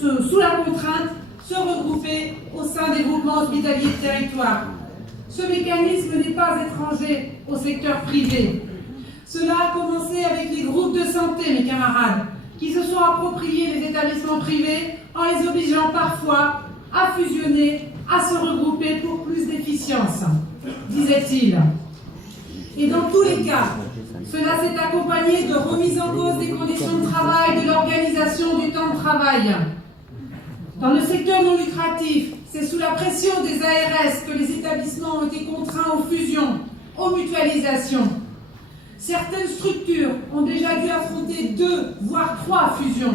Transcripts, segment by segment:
sous la contrainte, se regrouper au sein des groupements hospitaliers de territoire. Ce mécanisme n'est pas étranger au secteur privé. Cela a commencé avec les groupes de santé, mes camarades, qui se sont appropriés les établissements privés en les obligeant parfois à fusionner, à se regrouper pour plus d'efficience, disait-il. Et dans tous les cas, cela s'est accompagné de remise en cause des conditions de travail, de l'organisation du temps de travail. Dans le secteur non lucratif, c'est sous la pression des ARS que les établissements ont été contraints aux fusions, aux mutualisations. Certaines structures ont déjà dû affronter 2, voire 3 fusions.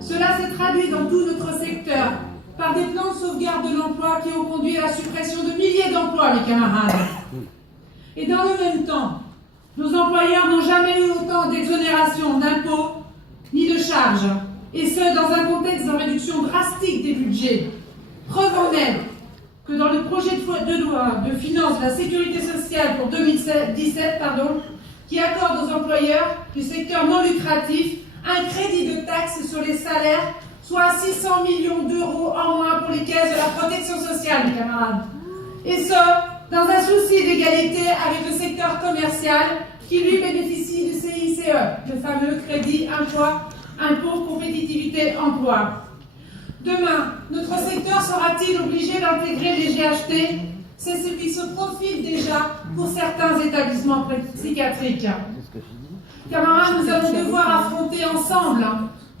Cela s'est traduit dans tout notre secteur par des plans de sauvegarde de l'emploi qui ont conduit à la suppression de milliers d'emplois, mes camarades. Et dans le même temps, nos employeurs n'ont jamais eu autant d'exonération d'impôts ni de charges, et ce, dans un contexte de réduction drastique des budgets. Preuve en est que dans le projet de loi de finances de la sécurité sociale pour 2017, qui accorde aux employeurs du secteur non lucratif un crédit de taxe sur les salaires, soit 600 millions d'euros en moins pour les caisses de la protection sociale, mes camarades. Et ce, dans un souci d'égalité avec le secteur commercial qui lui bénéficie du CICE, le fameux crédit impôt compétitivité emploi. Demain, notre secteur sera-t-il obligé d'intégrer les GHT? C'est ce qui se profile déjà pour certains établissements psychiatriques. Camarades, nous allons devoir affronter ensemble,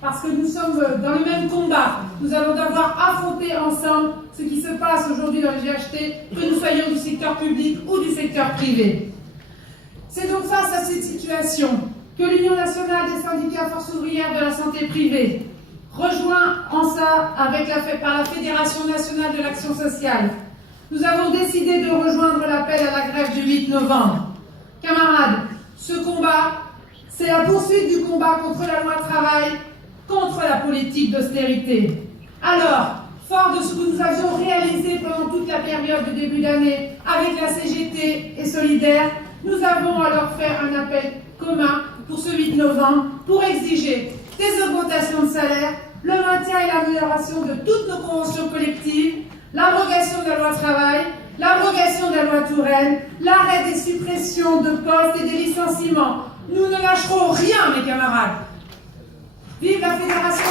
parce que nous sommes dans le même combat, nous allons devoir affronter ensemble ce qui se passe aujourd'hui dans les GHT, que nous soyons du secteur public ou du secteur privé. C'est donc face à cette situation que l'Union nationale des syndicats forces ouvrières de la santé privée, rejoint en ça par la Fédération nationale de l'action sociale, nous avons décidé de rejoindre l'appel à la grève du 8 novembre. Camarades, ce combat, c'est la poursuite du combat contre la loi travail, contre la politique d'austérité. Alors, fort de ce que nous avions réalisé pendant toute la période de début d'année avec la CGT et Solidaire, nous avons alors fait un appel commun pour ce 8 novembre pour exiger des augmentations de salaire, le maintien et l'amélioration de toutes nos conventions collectives, l'abrogation de la loi travail, l'abrogation de la loi Touraine, l'arrêt des suppressions de postes et des licenciements. Nous ne lâcherons rien, mes camarades. Vive la Fédération!